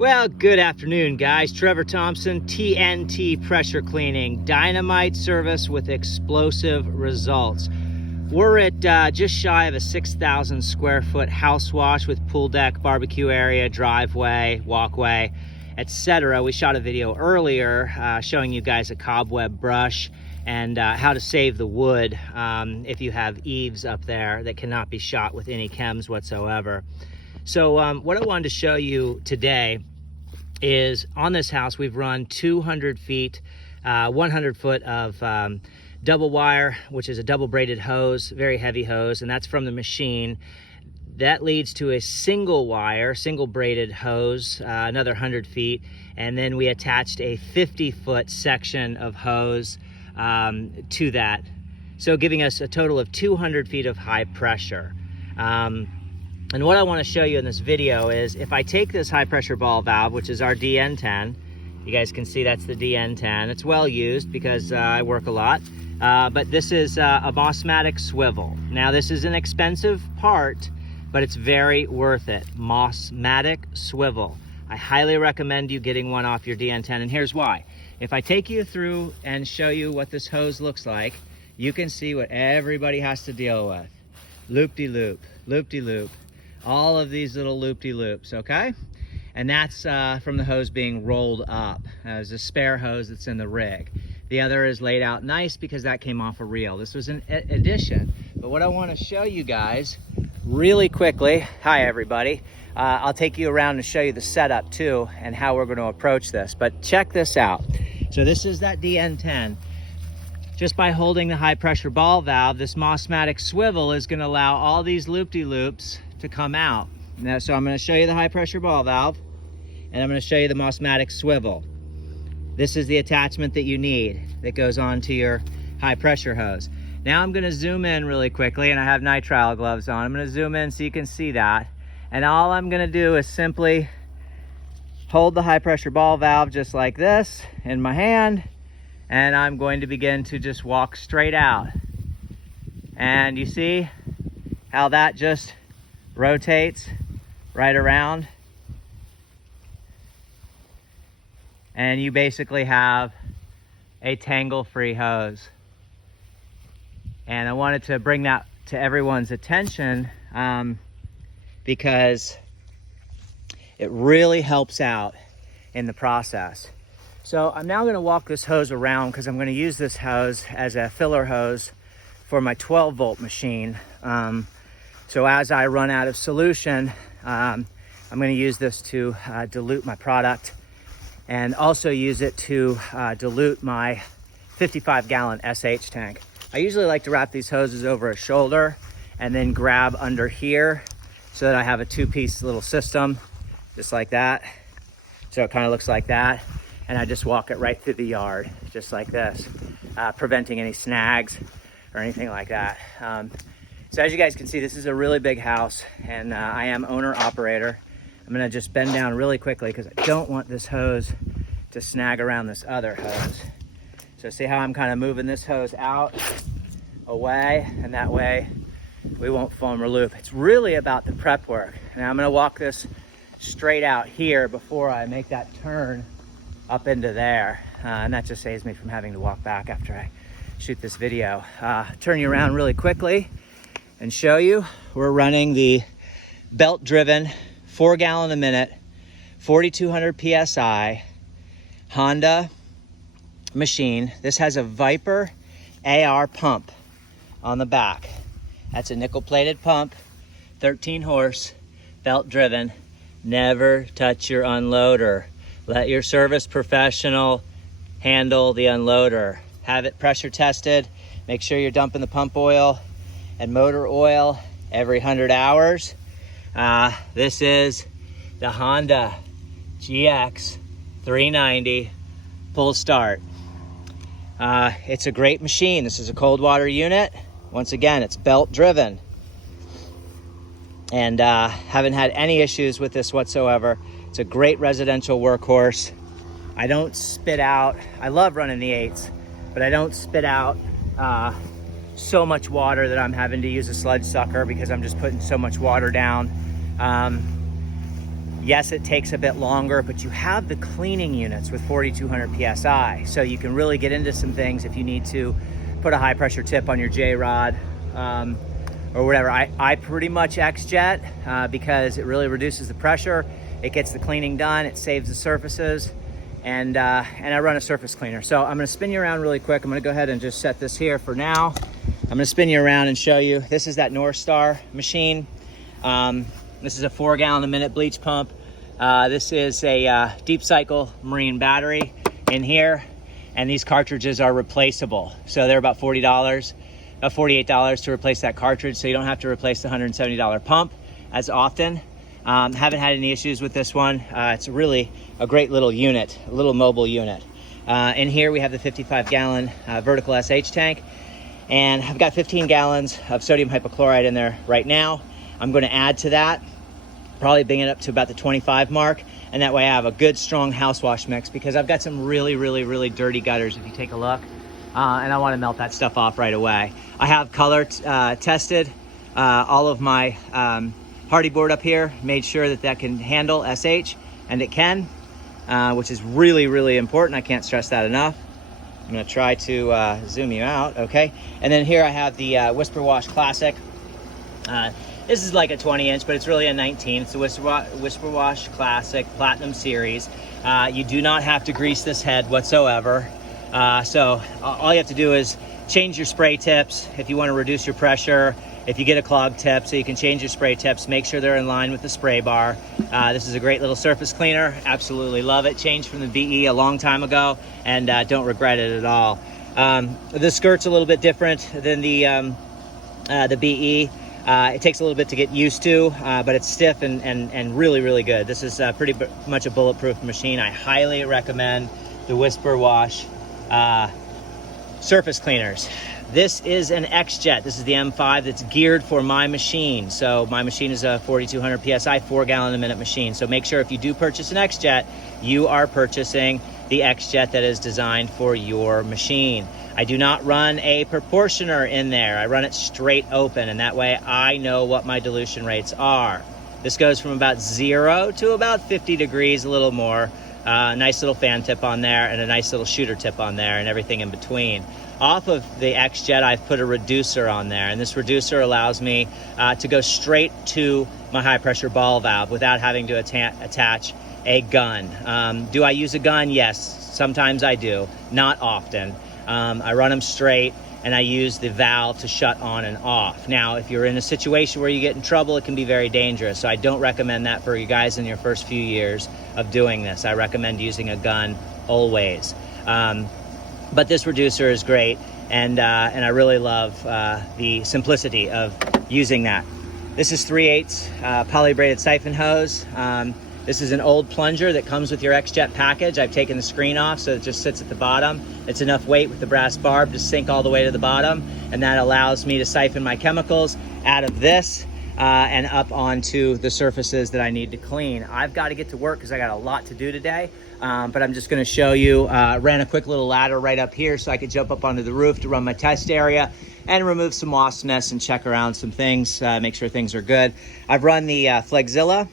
Well, good afternoon, guys. Trevor Thompson, TNT Pressure Cleaning, dynamite service with explosive results. We're at just shy of a 6,000 square foot house wash with pool deck, barbecue area, driveway, walkway, etc. We shot a video earlier showing you guys a cobweb brush and how to save the wood if you have eaves up there that cannot be shot with any chems whatsoever. So what I wanted to show you today is on this house we've run 200 feet, 100 foot of double wire, which is a double braided hose, very heavy hose, and that's from the machine. That leads to a single wire, single braided hose, another 100 feet, and then we attached a 50-foot section of hose to that, so giving us a total of 200 feet of high pressure. And what I want to show you in this video is if I take this high pressure ball valve, which is our DN10, you guys can see that's the DN10. It's well used because I work a lot, but this is a Mosmatic swivel. Now this is an expensive part, but it's very worth it. Mosmatic swivel. I highly recommend you getting one off your DN10, and here's why. If I take you through and show you what this hose looks like, you can see what everybody has to deal with. Loop-de-loop, loop-de-loop. All of these little loop-de-loops, okay? And that's from the hose being rolled up. There's a spare hose that's in the rig. The other is laid out nice because that came off a reel. This was an addition. But what I want to show you guys really quickly, hi everybody, I'll take you around and show you the setup too and how we're going to approach this. But check this out. So this is that DN10. Just by holding the high pressure ball valve, this Mosmatic swivel is going to allow all these loop-de-loops to come out. Now, so I'm going to show you the high pressure ball valve, and I'm going to show you the Mosmatic swivel. This is the attachment that you need that goes on to your high pressure hose. Now I'm going to zoom in really quickly, and I have nitrile gloves on. I'm going to zoom in so you can see that. And all I'm going to do is simply hold the high pressure ball valve just like this in my hand, and I'm going to begin to just walk straight out. And you see how that just rotates right around, and you basically have a tangle-free hose. And I wanted to bring that to everyone's attention because it really helps out in the process. So I'm now going to walk this hose around because I'm going to use this hose as a filler hose for my 12-volt machine. So as I run out of solution, I'm going to use this to dilute my product, and also use it to dilute my 55-gallon SH tank. I usually like to wrap these hoses over a shoulder and then grab under here so that I have a two-piece little system, just like that. So it kind of looks like that. And I just walk it right through the yard, just like this, preventing any snags or anything like that. So as you guys can see, this is a really big house, and I am owner-operator. I'm gonna just bend down really quickly because I don't want this hose to snag around this other hose. So see how I'm kind of moving this hose out, away, and that way we won't foam or loop. It's really about the prep work. Now I'm gonna walk this straight out here before I make that turn up into there. And that just saves me from having to walk back after I shoot this video. Turn you around really quickly and show you. We're running the belt driven 4 gallon a minute, 4,200 PSI Honda machine. This has a Viper AR pump on the back. That's a nickel plated pump, 13 horse, belt driven. Never touch your unloader. Let your service professional handle the unloader. Have it pressure tested. Make sure you're dumping the pump oil and motor oil every 100 hours. This is the Honda GX 390 pull start. It's a great machine. This is a cold water unit. Once again, it's belt driven. And haven't had any issues with this whatsoever. It's a great residential workhorse. I don't spit out, I love running the 8s, but I don't spit out so much water that I'm having to use a sludge sucker because I'm just putting so much water down. Yes, it takes a bit longer, but you have the cleaning units with 4,200 PSI. So you can really get into some things if you need to put a high pressure tip on your J-rod or whatever. I pretty much X-Jet because it really reduces the pressure. It gets the cleaning done, it saves the surfaces, and I run a surface cleaner. So I'm gonna spin you around really quick. I'm gonna go ahead and just set this here for now. I'm gonna spin you around and show you. This is that North Star machine. This is a 4 gallon a minute bleach pump. This is a deep cycle marine battery in here, and these cartridges are replaceable. So they're about $40, $48 to replace that cartridge, so you don't have to replace the $170 pump as often. Haven't had any issues with this one. It's really a great little unit, a little mobile unit. In here we have the 55 gallon vertical SH tank, and I've got 15 gallons of sodium hypochlorite in there right now. I'm going to add to that, probably bring it up to about the 25 mark, and that way I have a good strong house wash mix, because I've got some really dirty gutters if you take a look, and I want to melt that stuff off right away. I have color tested all of my hardy board up here, made sure that can handle SH, and it can, which is really important. I can't stress that enough. I'm going to try to zoom you out, okay? And then here I have the Whisper Wash Classic. This is like a 20-inch, but it's really a 19. It's a Whisper Wash Classic Platinum Series. You do not have to grease this head whatsoever. So all you have to do is change your spray tips if you want to reduce your pressure. If you get a clogged tip, so you can change your spray tips, make sure they're in line with the spray bar. This is a great little surface cleaner. Absolutely love it. Changed from the BE a long time ago, and don't regret it at all. The skirt's a little bit different than the BE. It takes a little bit to get used to, but it's stiff and really good. This is pretty much a bulletproof machine. I highly recommend the Whisper Wash surface cleaners. This is an X-Jet. This is the M5 that's geared for my machine. So my machine is a 4,200 PSI, 4 gallon a minute machine. So make sure if you do purchase an X-Jet, you are purchasing the X-Jet that is designed for your machine. I do not run a proportioner in there. I run it straight open, and that way I know what my dilution rates are. This goes from about 0 to about 50 degrees, a little more. Nice little fan tip on there, and a nice little shooter tip on there, and everything in between. Off of the X-Jet, I've put a reducer on there, and this reducer allows me to go straight to my high pressure ball valve without having to attach a gun. Do I use a gun? Yes, sometimes I do, not often. I run them straight, and I use the valve to shut on and off. Now, if you're in a situation where you get in trouble, it can be very dangerous. So I don't recommend that for you guys in your first few years of doing this. I recommend using a gun always. But this reducer is great, and I really love the simplicity of using that. This is 3/8 polybraided siphon hose. This is an old plunger that comes with your X-Jet package. I've taken the screen off so it just sits at the bottom. It's enough weight with the brass barb to sink all the way to the bottom, and that allows me to siphon my chemicals out of this and up onto the surfaces that I need to clean. I've got to get to work because I got a lot to do today, but I'm just going to show you. Ran a quick little ladder right up here so I could jump up onto the roof to run my test area and remove some wasp nests and check around some things, make sure things are good. I've run the Flexzilla.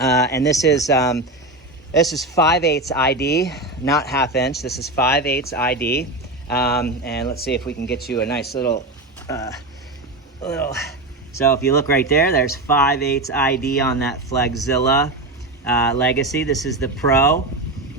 And this is 5/8 ID, not 1/2 inch. This is 5/8 ID. And let's see if we can get you a nice little. So if you look right there, there's 5/8 ID on that Flexzilla Legacy. This is the Pro.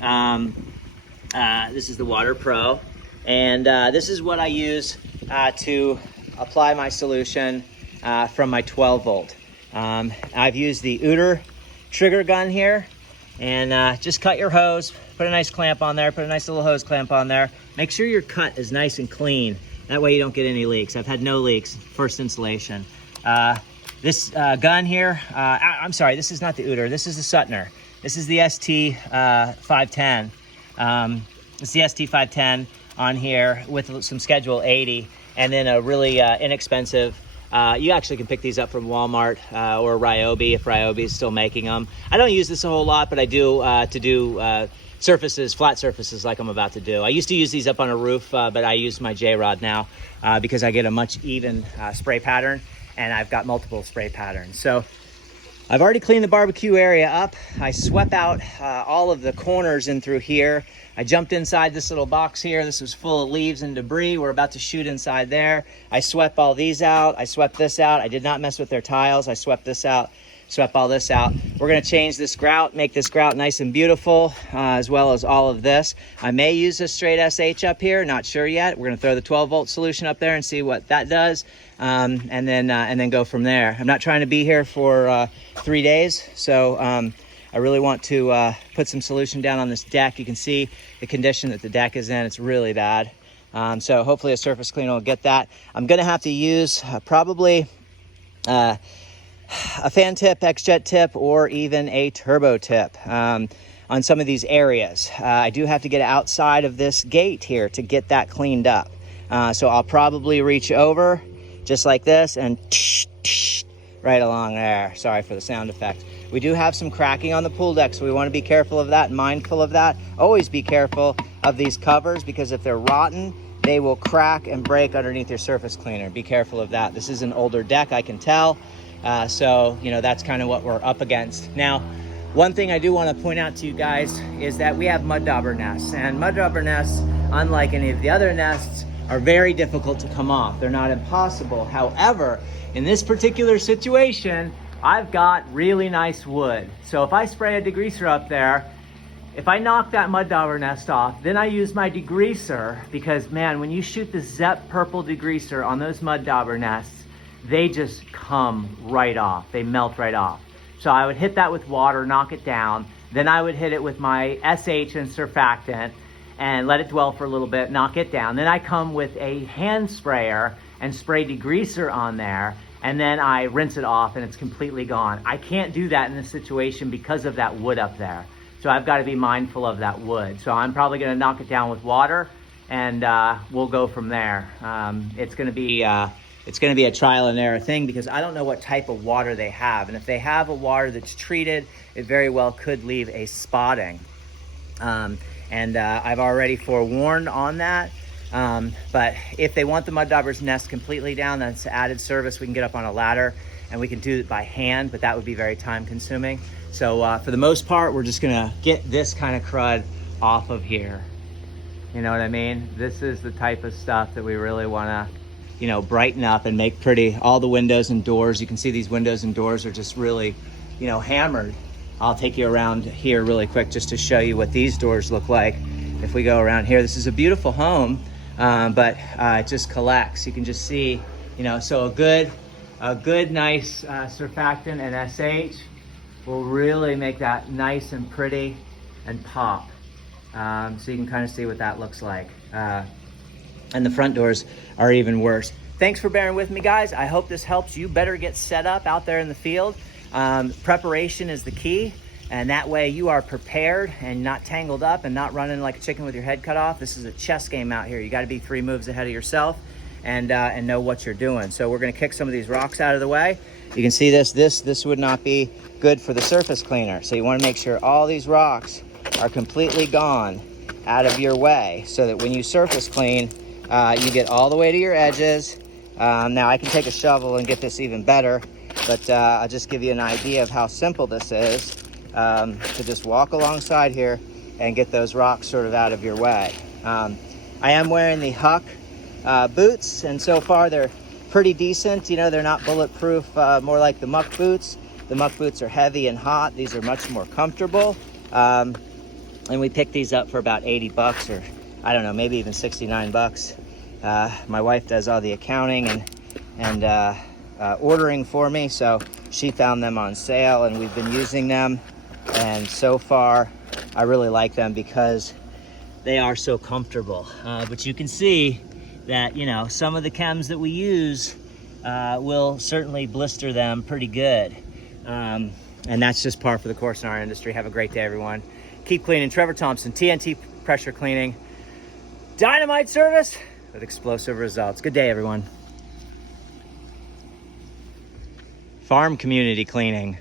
This is the Water Pro, and this is what I use to apply my solution from my 12 volt. I've used the Uter trigger gun here, and just cut your hose, put a nice clamp on there, put a nice little hose clamp on there. Make sure your cut is nice and clean. That way you don't get any leaks. I've had no leaks first installation. This gun here, I'm sorry, this is not the Uter, this is the Suttner. This is the ST510. It's the ST510 on here with some Schedule 80, and then a really inexpensive. You actually can pick these up from Walmart or Ryobi if Ryobi is still making them. I don't use this a whole lot, but I do to do surfaces, flat surfaces like I'm about to do. I used to use these up on a roof, but I use my J-rod now because I get a much even spray pattern, and I've got multiple spray patterns. So I've already cleaned the barbecue area up. I swept out all of the corners in through here. I jumped inside this little box here. This was full of leaves and debris. We're about to shoot inside there. I swept all these out. I swept this out. I did not mess with their tiles. I swept this out, swept all this out. We're gonna change this grout, make this grout nice and beautiful, as well as all of this. I may use a straight SH up here, not sure yet. We're gonna throw the 12-volt solution up there and see what that does, and then go from there. I'm not trying to be here for 3 days, so I really want to put some solution down on this deck. You can see the condition that the deck is in. It's really bad. So hopefully a surface cleaner will get that. I'm gonna have to use probably a fan tip, X-Jet tip, or even a turbo tip on some of these areas. I do have to get outside of this gate here to get that cleaned up. So I'll probably reach over just like this and right along there. Sorry for the sound effect. We do have some cracking on the pool deck, so we want to be careful of that, mindful of that. Always be careful of these covers, because if they're rotten, they will crack and break underneath your surface cleaner. Be careful of that. This is an older deck, I can tell. So, you know, that's kind of what we're up against. Now, one thing I do want to point out to you guys is that we have mud dauber nests, and mud dauber nests, unlike any of the other nests, are very difficult to come off. They're not impossible. However, in this particular situation, I've got really nice wood. So if I spray a degreaser up there, if I knock that mud dauber nest off, then I use my degreaser, because man, when you shoot the Zepp purple degreaser on those mud dauber nests, they just come right off. They melt right off. So I would hit that with water, knock it down. Then I would hit it with my SH and surfactant and let it dwell for a little bit, knock it down. Then I come with a hand sprayer and spray degreaser on there, and then I rinse it off and it's completely gone. I can't do that in this situation because of that wood up there. So I've got to be mindful of that wood. So I'm probably going to knock it down with water, and we'll go from there. It's going to be a trial and error thing, because I don't know what type of water they have. And if they have a water that's treated, it very well could leave a spotting. I've already forewarned on that. But if they want the mud dauber's nest completely down, that's added service. We can get up on a ladder and we can do it by hand, but that would be very time consuming. So for the most part, we're just gonna get this kind of crud off of here. You know what I mean? This is the type of stuff that we really wanna, you know, brighten up and make pretty. All the windows and doors, you can see these windows and doors are just really, you know, hammered. I'll take you around here really quick just to show you what these doors look like. If we go around here, this is a beautiful home, but it just collects. You can just see, you know, so a good nice surfactant and SH will really make that nice and pretty and pop. So you can kind of see what that looks like. And the front doors are even worse. Thanks for bearing with me, guys. I hope this helps you better get set up out there in the field. Preparation is the key, and that way you are prepared and not tangled up and not running like a chicken with your head cut off. This is a chess game out here. You got to be 3 moves ahead of yourself and know what you're doing. So we're going to kick some of these rocks out of the way. You can see this would not be good for the surface cleaner. So you want to make sure all these rocks are completely gone out of your way, so that when you surface clean, you get all the way to your edges. Now I can take a shovel and get this even better, but I'll just give you an idea of how simple this is, to just walk alongside here and get those rocks sort of out of your way. I am wearing the Huck boots, and so far they're pretty decent. You know, they're not bulletproof, more like the muck boots. The muck boots are heavy and hot. These are much more comfortable. And we picked these up for about 80 bucks, or I don't know, maybe even 69 bucks. My wife does all the accounting and ordering for me, so she found them on sale, and we've been using them, and so far I really like them because they are so comfortable. But you can see that, you know, some of the chems that we use will certainly blister them pretty good, and that's just par for the course in our industry. Have a great day, everyone. Keep cleaning. Trevor Thompson, TNT Pressure Cleaning. Dynamite service with explosive results. Good day, everyone. Farm community cleaning.